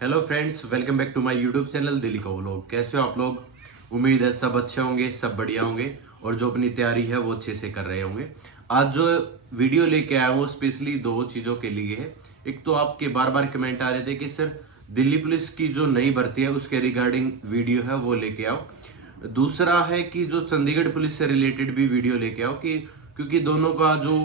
Hello friends, welcome back to my YouTube channel Delhi का vlog. कैसे हो आप लोग? उम्मीद है सब अच्छे होंगे, सब बढ़िया होंगे और जो अपनी तैयारी है वो अच्छे से कर रहे होंगे। आज जो वीडियो लेके आया हूँ स्पेशली दो चीज़ों के लिए है। एक तो आपके बार बार कमेंट आ रहे थे कि सर दिल्ली पुलिस की जो नई भर्ती है उसके रिगार्डिंग वीडियो है वो लेके आओ। दूसरा है कि जो चंडीगढ़ पुलिस से रिलेटेड भी वीडियो लेके आओ कि क्योंकि दोनों का जो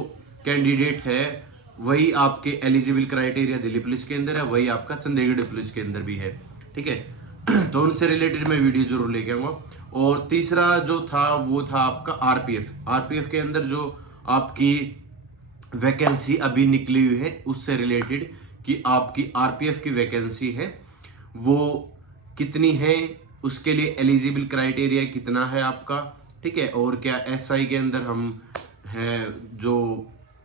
कैंडिडेट है वही आपके एलिजिबल क्राइटेरिया दिल्ली पुलिस के अंदर है, वही आपका चंडीगढ़ पुलिस के अंदर भी है। ठीक है तो उनसे रिलेटेड मैं वीडियो जरूर लेके आऊंगा। और तीसरा जो था वो था आपका आरपीएफ के अंदर जो आपकी वैकेंसी अभी निकली हुई है उससे रिलेटेड कि आपकी आरपीएफ की वैकेंसी है वो कितनी है, उसके लिए एलिजिबल क्राइटेरिया कितना है आपका। ठीक है, और क्या एसआई के अंदर हम हैं जो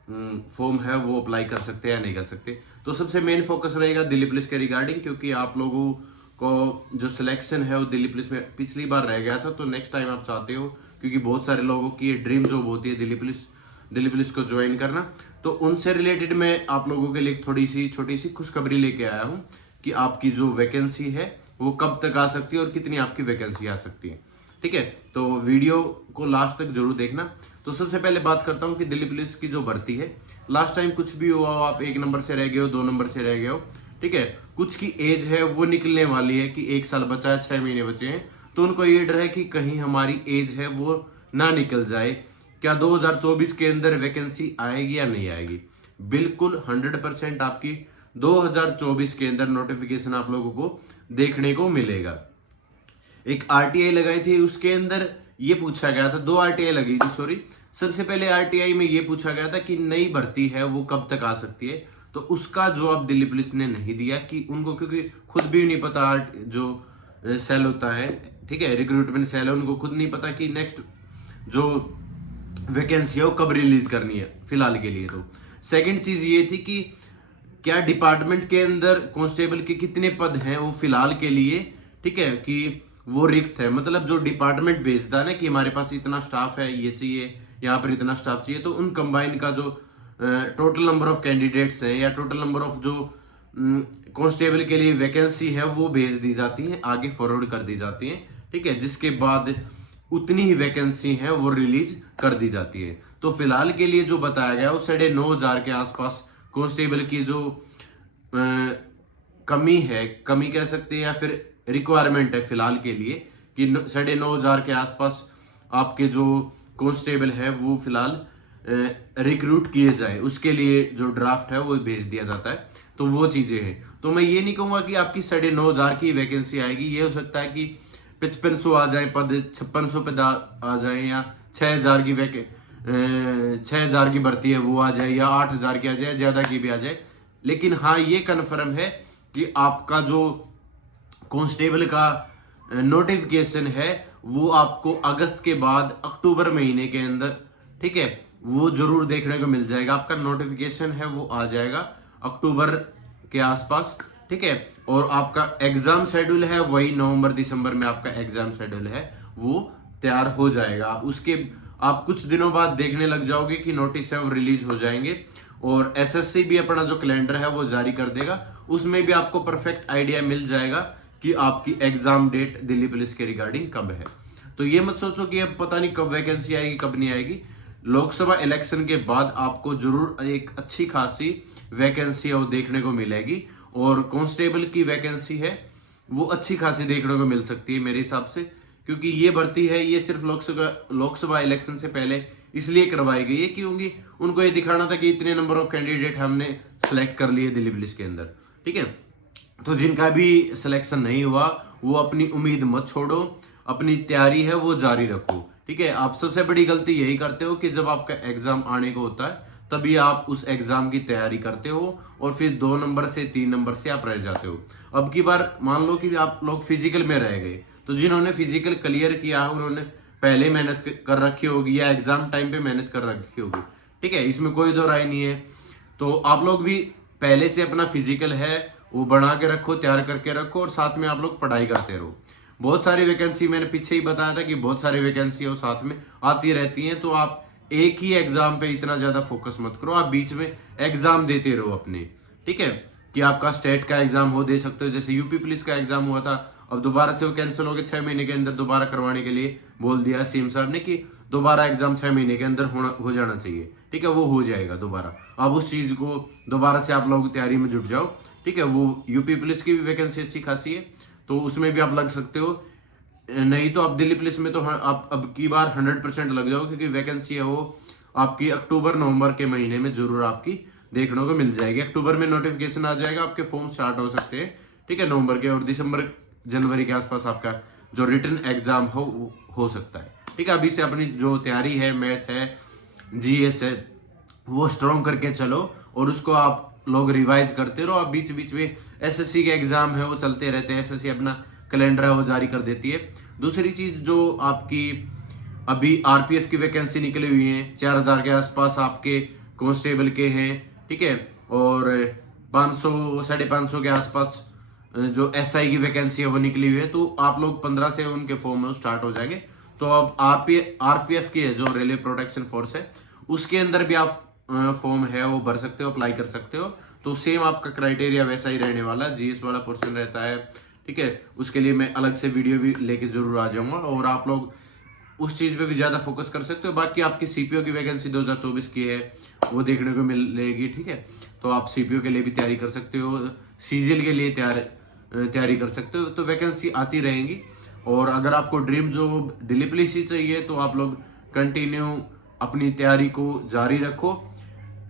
फॉर्म है वो अप्लाई कर सकते हैं या नहीं कर सकते। तो सबसे मेन फोकस रहेगा दिल्ली पुलिस के रिगार्डिंग, क्योंकि आप लोगों को जो सिलेक्शन है वो दिल्ली पुलिस में पिछली बार रह गया था, तो नेक्स्ट टाइम आप चाहते हो, क्योंकि बहुत सारे लोगों की ड्रीम जॉब होती है दिल्ली पुलिस को ज्वाइन करना। तो उनसे रिलेटेड मैं आप लोगों के लिए थोड़ी सी छोटी सी खुशखबरी लेके आया हूँ कि आपकी जो वैकेंसी है वो कब तक आ सकती है और कितनी आपकी वैकेंसी आ सकती है। ठीक है, तो वीडियो को लास्ट तक जरूर देखना। तो सबसे पहले बात करता हूं कि दिल्ली पुलिस की जो भर्ती है, लास्ट टाइम कुछ भी हुआ हो, आप 1 नंबर से रह गए हो, 2 नंबर से रह गए हो, ठीक है, कुछ की एज है वो निकलने वाली है कि 1 साल बचा है, 6 महीने बचे हैं, तो उनको ये डर है कि कहीं हमारी एज है वो ना निकल जाए। क्या 2024 के अंदर वैकेंसी आएगी या नहीं आएगी? बिल्कुल 100% आपकी 2024 के अंदर नोटिफिकेशन आप लोगों को देखने को मिलेगा। एक आरटीआई लगाई थी, उसके अंदर ये पूछा गया था, 2 आरटीआई लगी थी, सॉरी। सबसे पहले आरटीआई में ये पूछा गया था कि नई भर्ती है वो कब तक आ सकती है, तो उसका जवाब दिल्ली पुलिस ने नहीं दिया कि उनको, क्योंकि खुद भी नहीं पता जो सेल होता है, ठीक है, रिक्रूटमेंट सेल है, उनको खुद नहीं पता कि नेक्स्ट जो वैकेंसी है वो कब रिलीज करनी है फिलहाल के लिए। तो सेकंड चीज ये थी कि क्या डिपार्टमेंट के अंदर कांस्टेबल के कितने पद हैं वो फिलहाल के लिए, ठीक है, कि वो रिक्त है। मतलब जो डिपार्टमेंट भेजता है ना कि हमारे पास इतना स्टाफ है, ये चाहिए, यहाँ पर इतना स्टाफ चाहिए, तो उन कंबाइन का जो टोटल नंबर ऑफ कैंडिडेट्स है या टोटल नंबर ऑफ जो कांस्टेबल के लिए वैकेंसी है वो भेज दी जाती है, आगे फॉरवर्ड कर दी जाती है। ठीक है, जिसके बाद उतनी ही वैकेंसी है वो रिलीज कर दी जाती है। तो फिलहाल के लिए जो बताया गया वो 9,500 के आसपास कांस्टेबल की जो कमी है, कमी कह सकते हैं या फिर रिक्वायरमेंट है फिलहाल के लिए कि 9,500 के आसपास आपके जो कांस्टेबल है वो फिलहाल रिक्रूट किए जाए, उसके लिए जो ड्राफ्ट है वो भेज दिया जाता है। तो वो चीजें हैं। तो मैं ये नहीं कहूंगा कि आपकी 9,500 की वैकेंसी आएगी, ये हो सकता है कि 5500 आ जाए पद, 5600 पद आ जाए, या 6,000 की 6,000 की भर्ती है वो आ जाए, या 8,000 की आ जाए, ज्यादा की भी आ जाए। लेकिन हाँ ये कन्फर्म है कि आपका जो कांस्टेबल का नोटिफिकेशन है वो आपको अगस्त के बाद अक्टूबर महीने के अंदर, ठीक है, वो जरूर देखने को मिल जाएगा। आपका नोटिफिकेशन है वो आ जाएगा अक्टूबर के आसपास। ठीक है, और आपका एग्जाम शेड्यूल है वही नवंबर दिसंबर में आपका एग्जाम शेड्यूल है वो तैयार हो जाएगा। उसके आप कुछ दिनों बाद देखने लग जाओगे कि नोटिस है वो रिलीज हो जाएंगे, और एसएससी भी अपना जो कैलेंडर है वो जारी कर देगा, उसमें भी आपको परफेक्ट आइडिया मिल जाएगा कि आपकी एग्जाम डेट दिल्ली पुलिस के रिगार्डिंग कब है। तो ये मत सोचो कि अब पता नहीं कब वैकेंसी आएगी कब नहीं आएगी। लोकसभा इलेक्शन के बाद आपको जरूर एक अच्छी खासी वैकेंसी है वो देखने को मिलेगी, और कांस्टेबल की वैकेंसी है वो अच्छी खासी देखने को मिल सकती है मेरे हिसाब से, क्योंकि ये भर्ती है ये सिर्फ लोकसभा इलेक्शन से पहले इसलिए करवाई गई है क्योंकि उनको ये दिखाना था कि इतने नंबर ऑफ कैंडिडेट हमने सिलेक्ट कर लिए दिल्ली पुलिस के अंदर। ठीक है, तो जिनका भी सिलेक्शन नहीं हुआ वो अपनी उम्मीद मत छोड़ो, अपनी तैयारी है वो जारी रखो। ठीक है, आप सबसे बड़ी गलती यही करते हो कि जब आपका एग्जाम आने को होता है तभी आप उस एग्जाम की तैयारी करते हो और फिर 2 नंबर से 3 नंबर से आप रह जाते हो। अब की बार मान लो कि आप लोग फिजिकल में रह गए, तो जिन्होंने फिजिकल क्लियर किया है उन्होंने पहले मेहनत कर रखी होगी या एग्जाम टाइम पे मेहनत कर रखी होगी। ठीक है, इसमें कोई दो राय नहीं है। तो आप लोग भी पहले से अपना फिजिकल है वो बना के रखो, तैयार करके रखो, और साथ में आप लोग पढ़ाई करते रहो। बहुत सारी वैकेंसी, मैंने पीछे ही बताया था कि बहुत सारी वैकेंसी वो साथ में आती रहती हैं, तो आप एक ही एग्जाम पे इतना ज्यादा फोकस मत करो, आप बीच में एग्जाम देते रहो अपने। ठीक है, कि आपका स्टेट का एग्जाम हो दे सकते हो। जैसे यूपी पुलिस का एग्जाम हुआ था, अब दोबारा से वो कैंसिल हो गया, 6 महीने के अंदर दोबारा करवाने के लिए बोल दिया सीएम साहब ने कि दोबारा एग्जाम 6 महीने के अंदर हो जाना चाहिए। ठीक है, वो हो जाएगा दोबारा। अब उस चीज को दोबारा से आप लोग तैयारी में जुट जाओ। ठीक है, वो यूपी पुलिस की भी वैकेंसी अच्छी खासी है, तो उसमें भी आप लग सकते हो। नहीं तो आप दिल्ली पुलिस में तो आप अब की बार 100% लग जाओ, क्योंकि वैकेंसी है वो आपकी अक्टूबर नवंबर के महीने में जरूर आपकी देखने को मिल जाएगी। अक्टूबर में नोटिफिकेशन आ जाएगा, आपके फॉर्म स्टार्ट हो सकते हैं। ठीक है, नवंबर के और दिसंबर जनवरी के आसपास आपका जो रिटन एग्जाम हो सकता है। ठीक है, अभी से अपनी जो तैयारी है, मैथ है, जीएस है, वो स्ट्रॉन्ग करके चलो और उसको आप लोग रिवाइज करते रहो। अब बीच बीच में एसएससी के एग्जाम है वो चलते रहते हैं, एसएससी अपना कैलेंडर है वो जारी कर देती है। दूसरी चीज जो आपकी अभी आरपीएफ की वैकेंसी निकली हुई है, 4000 के आसपास आपके कांस्टेबल के हैं। ठीक है, और 500 550 के आसपास जो एसआई की वैकेंसी है वो निकली हुई है। तो आप लोग 15 से उनके फॉर्म स्टार्ट हो जाएंगे। तो अब आरपीएफ की है जो रेलवे प्रोटेक्शन फोर्स है, उसके अंदर भी आप फॉर्म है वो भर सकते हो, अप्लाई कर सकते हो। तो सेम आपका क्राइटेरिया वैसा ही रहने वाला, जीएस वाला पोर्शन रहता है। ठीक है, उसके लिए मैं अलग से वीडियो भी लेके जरूर आ जाऊंगा और आप लोग उस चीज पे भी ज्यादा फोकस कर सकते हो। बाकी आपकी सीपीओ की वैकेंसी 2024 की है वो देखने को मिलेगी। ठीक है, तो आप सीपीओ के लिए भी तैयारी कर सकते हो, सीजीएल के लिए तैयारी कर सकते हो। तो वैकेंसी आती रहेंगी। और अगर आपको ड्रीम जॉब दिल्ली पुलिस ही चाहिए तो आप लोग कंटिन्यू अपनी तैयारी को जारी रखो।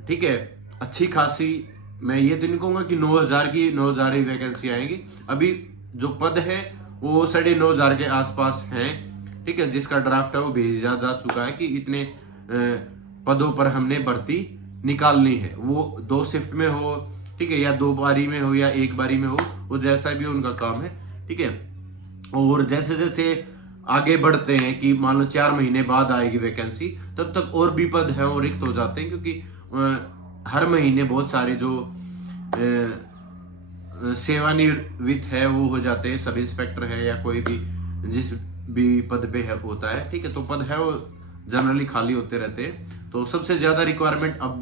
ठीक है, अच्छी खासी, मैं ये तो नहीं कहूंगा कि 9000 ही वैकेंसी आएगी। अभी जो पद है वो 9500 के आसपास हैं। ठीक है, जिसका ड्राफ्ट है वो भेजा जा चुका है कि इतने पदों पर हमने भर्ती निकालनी है। वो 2 शिफ्ट में हो, ठीक है, या 2 बारी में हो या 1 बारी में हो, वो जैसा भी उनका काम है। ठीक है, और जैसे जैसे आगे बढ़ते हैं कि मान लो 4 महीने बाद आएगी वैकेंसी, तब तक और भी पद हैं वो रिक्त हो जाते हैं। क्योंकि हर महीने बहुत सारे जो सेवानिवृत्त है वो हो जाते हैं, सब इंस्पेक्टर है या कोई भी जिस भी पद पे है होता है। ठीक है, तो पद है वो जनरली खाली होते रहते हैं। तो सबसे ज्यादा रिक्वायरमेंट अब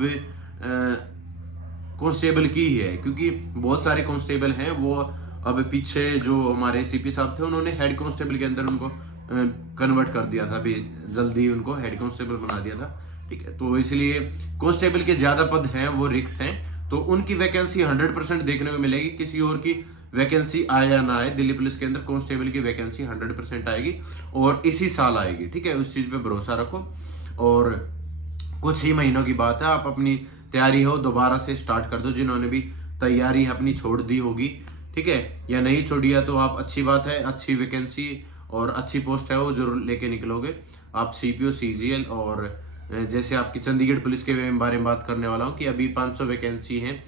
कांस्टेबल की ही है, क्योंकि बहुत सारे कांस्टेबल हैं वो अब पीछे जो हमारे सीपी साहब थे उन्होंने हेड कांस्टेबल के अंदर उनको कन्वर्ट कर दिया था, अभी जल्दी उनको हेड कांस्टेबल बना दिया था। ठीक है, तो इसलिए कांस्टेबल के ज्यादा पद हैं वो रिक्त हैं। तो उनकी वैकेंसी 100% देखने को मिलेगी। किसी और की वैकेंसी आए या ना आए, दिल्ली पुलिस के अंदर कांस्टेबल की वैकेंसी 100% आएगी और इसी साल आएगी। ठीक है, उस चीज पे भरोसा रखो। और कुछ ही महीनों की बात है, आप अपनी तैयारी हो दोबारा से स्टार्ट कर दो। जिन्होंने भी तैयारी अपनी छोड़ दी होगी, ठीक है, या नहीं छोड़ी है, तो आप अच्छी बात है, अच्छी वैकेंसी और अच्छी पोस्ट है वो जरूर लेके निकलोगे। आप सीपीओ, सीजीएल और जैसे आपकी चंडीगढ़ पुलिस के बारे में बात करने वाला हूँ कि अभी 500 वैकेंसी हैं,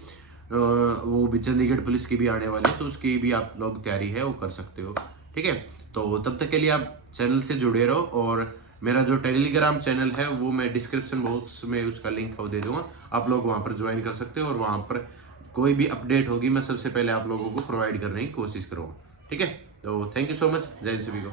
वो भी चंडीगढ़ पुलिस की भी आने वाली है, तो उसकी भी आप लोग तैयारी है वो कर सकते हो। ठीक है, तो तब तक के लिए आप चैनल से जुड़े रहो। और मेरा जो टेलीग्राम चैनल है वो मैं डिस्क्रिप्शन बॉक्स में उसका लिंक दे दूंगा, आप लोग वहां पर ज्वाइन कर सकते हो और वहां पर कोई भी अपडेट होगी मैं सबसे पहले आप लोगों को प्रोवाइड करने की कोशिश करूंगा। ठीक है, तो थैंक यू सो मच, जय हिंद सभी को।